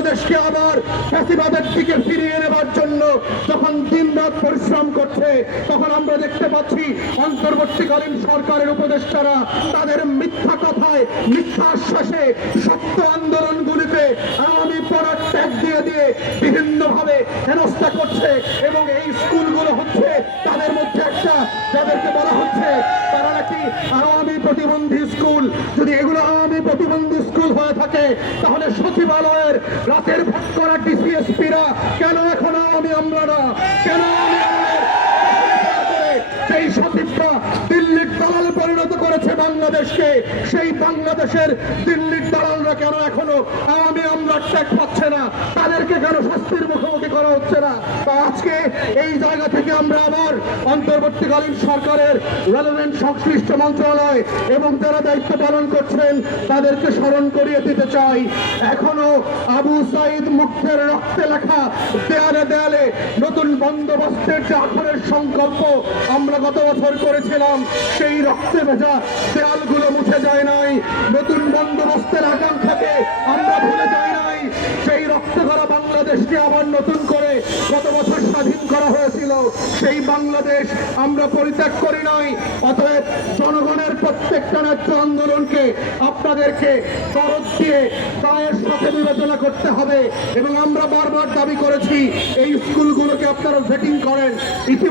বাংলাদেশকে আবার ফ্যাসিবাদের দিকে ফিরিয়ে নেবার জন্য যখন দিনরাত পরিশ্রম করছে, তখন আমরা দেখতে পাচ্ছি অন্তর্বর্তীকালীন সরকারের উপদেষ্টারা তাদের মিথ্যা কথায়, মিথ্যা আশ্বাসে সত্য আন্দোলনগুলিতে আওয়ামী পড়ার ট্যাগ দিয়ে দিয়ে বিভিন্নভাবে হেনস্থা করছে। এবং এই স্কুলগুলো হচ্ছে তাদের মধ্যে একটা, যাদেরকে বলা হচ্ছে তারা নাকি আওয়ামী প্রতিবন্ধী স্কুল। যদি এগুলো আওয়ামী প্রতিবন্ধী স্কুল হয়ে থাকে, তাহলে সচিবালয়ের রাতের ভাগ করা ডিসিএসপিরা কেন এখন আওয়ামী আমরা না? কেন সেই সচিবরা দিল্লির দালালে পরিণত করেছে বাংলাদেশকে? সেই বাংলাদেশের দিল্লির দালালরা কেন এখনো আওয়ামী আমলার ট্যাগ পাচ্ছে না? তাদেরকে কেন শাস্তির মুখোমুখি করা হচ্ছে না? তা আজকে এই জায়গা থেকে আমরা আবার অন্তর্বর্তীকালীন সরকারের রেলেভেন্ট সংশ্লিষ্ট মন্ত্রণালয় এবং যারা দায়িত্ব পালন করছেন তাদেরকে স্মরণ করিয়ে দিতে চাই, এখনো আবু সাইদ মুক্তের রক্তে লেখা দেয়ালে দেয়ালে নতুন বন্দোবস্তের যে আখরের সংকল্প আমরা গত বছর করেছিলাম, সেই রক্তে ভেজা দেয়ালগুলো মুছে যায় নাই। নতুন বন্দোবস্তের আকাঙ্ক্ষাকে আমরা ভুলে যাই নাই। সেই রক্ত করা বাংলাদেশকে আবার নতুন করে গত বছর স্বাধীন করা হয়েছিল, সেই বাংলাদেশ আমরা পরিত্যাগ করি নাই। অতএব জনগণের প্রত্যেকটা ন্যায্য আন্দোলনকে আপনাদেরকে দরদ দিয়ে দায়ের সাথে বিবেচনা করতে হবে। এবং আমরা বারবার দাবি করেছি এই স্কুলগুলোকে আপনারা ভেটিং করেন।